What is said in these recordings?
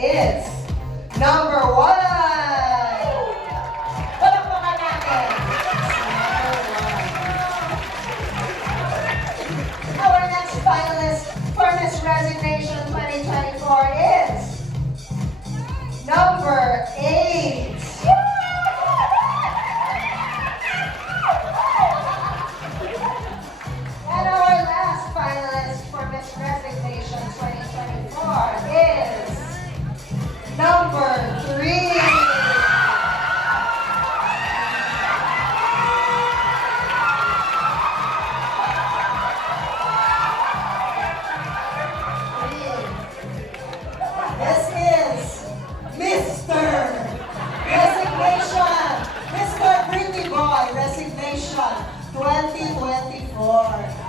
is number 1. Palakpakan natin. Our next finalist for Miss Resignation 2024 is number 8. And our last finalist for Miss Resignation 2024 is number 3. This is Mr. Resignation, Mr. Pretty Boy Resignation 2024.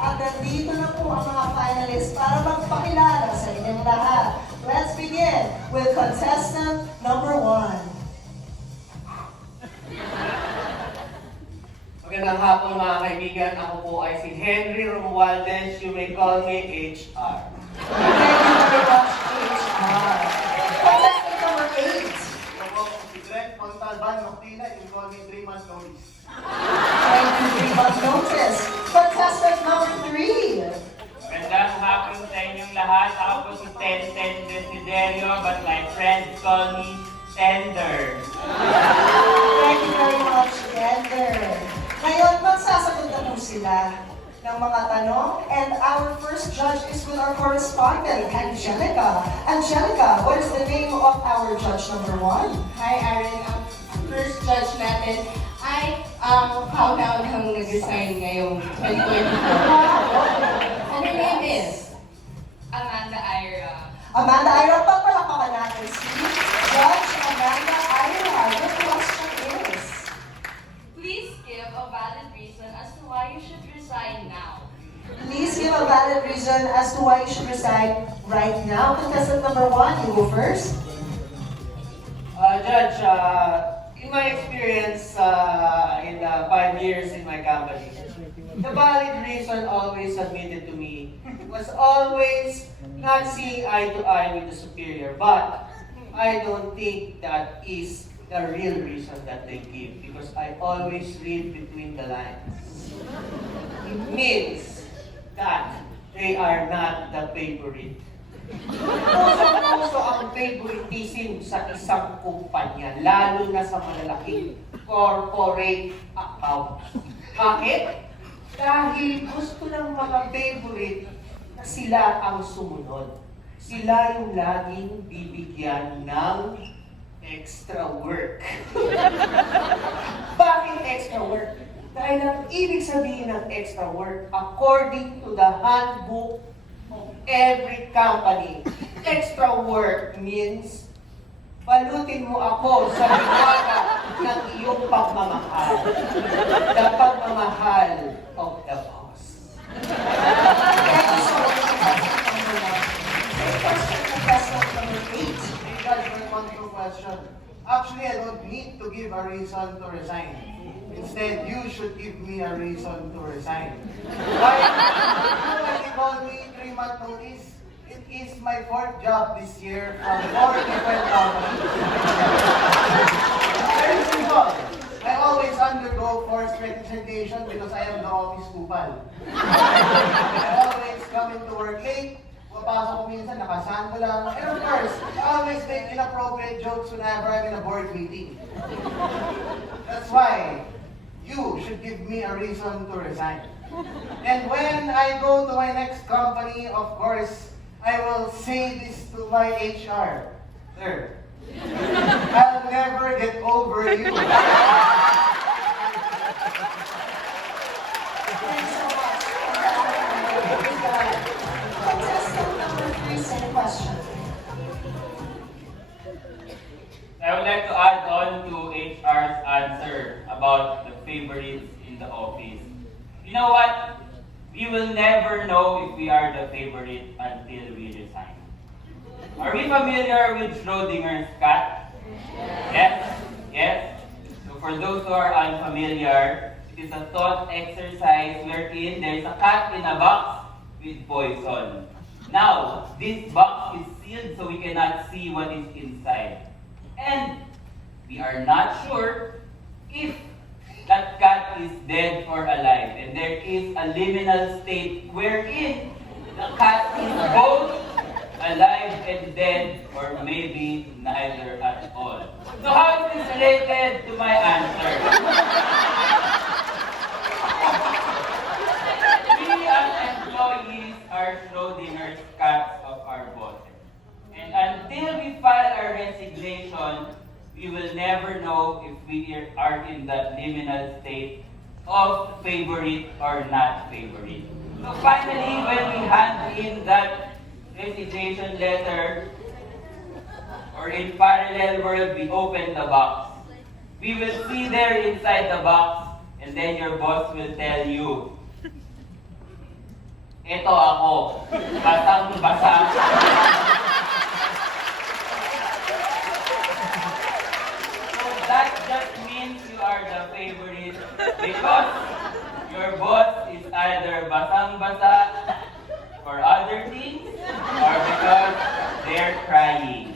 At nandito na po ang mga finalists para magpakilala sa inyong lahat. Let's begin with contestant number 1. Magandang hapon mga kaibigan. Ako po ay si Henry Romualdez. You may call me HR. Thank you very much, HR. Contestant number 8. Ako, si Greg Montalban Noctina, you call me 3 months notice. Thank you, 3 months notice. Contestant number 3. Magandang hapon sa inyong lahat. Ako po si Tenten Desiderio, but my friends call me Tender. Thank you very much, Ender. Ngayon, magsasagot na po sila ng mga tanong. And our first judge is with our correspondent, Angelica. Angelica, what is the name of our judge number 1? Hi, Aaron. Ang first judge natin ay found out nang nag-resign ngayong 2024. And her name is Amanda Ira. Amanda Ira, pagpalakpakan natin si Judge Amanda Ira. The question is, Please give a valid reason as to why you should resign now. please give a valid reason as to why you should resign right now. Contestant number 1, you go first. Judge, in my experience in 5 years in my company, the valid reason always admitted to me was always not seeing eye to eye with the superior. But I don't think that is the real reason that they give, because I always read between the lines. It means that they are not the favorite. Puso ang favoritism sa isang kumpanya, lalo na sa malalaking corporate account. Bakit? Dahil gusto ng mga favorite na sila ang sumunod. Sila yung laging bibigyan ng extra work. Bakit extra work? Dahil ang ibig sabihin ng extra work, according to the handbook of every company, extra work means balutin mo ako sa bigata ng iyong pagmamahal. The pagmamahal of the boss. Thank you so much, contestant number 1. Next question, contestant number 8. Hey guys, very wonderful question. Actually, I don't need to give a reason to resign. Instead, you should give me a reason to resign. Why? When you call me 3-month notice, it is my 4th job this year from 4 different companies. Very simple. I always undergo forced resignation because I am the office kupal. I always come into work late. Papasok ko minsan, nakasando lang. And of course, I always make inappropriate jokes whenever I'm in a board meeting. That's why you should give me a reason to resign. And when I go to my next company, of course, I will say this to my HR. Sir, I'll never get over you. Thanks so much. Contestant number 3, same question. I would like to add on to HR's answer about the favorites in the office. You know what? We will never know if we are the favorite until we resign. Are we familiar with Schrodinger's cat? Yes? Yes? So for those who are unfamiliar, it is a thought exercise wherein there is a cat in a box with poison. Now, this box is sealed so we cannot see what is inside. And we are not sure if that cat is dead or alive. And there is a liminal state wherein the cat is both alive and dead, or maybe neither at all. So how is this related to my answer? We as employees are Schrodinger's cats of our bosses. And until we file our resignation, we will never know if we are in the liminal state of favorite or not favorite. So finally, when we hand in that resignation letter, or in parallel world, we open the box. We will see there inside the box, and then your boss will tell you, "Ito ako, basang-basa." So that just means you are the favorite because your boss is either basang-basa for other things or because they're crying.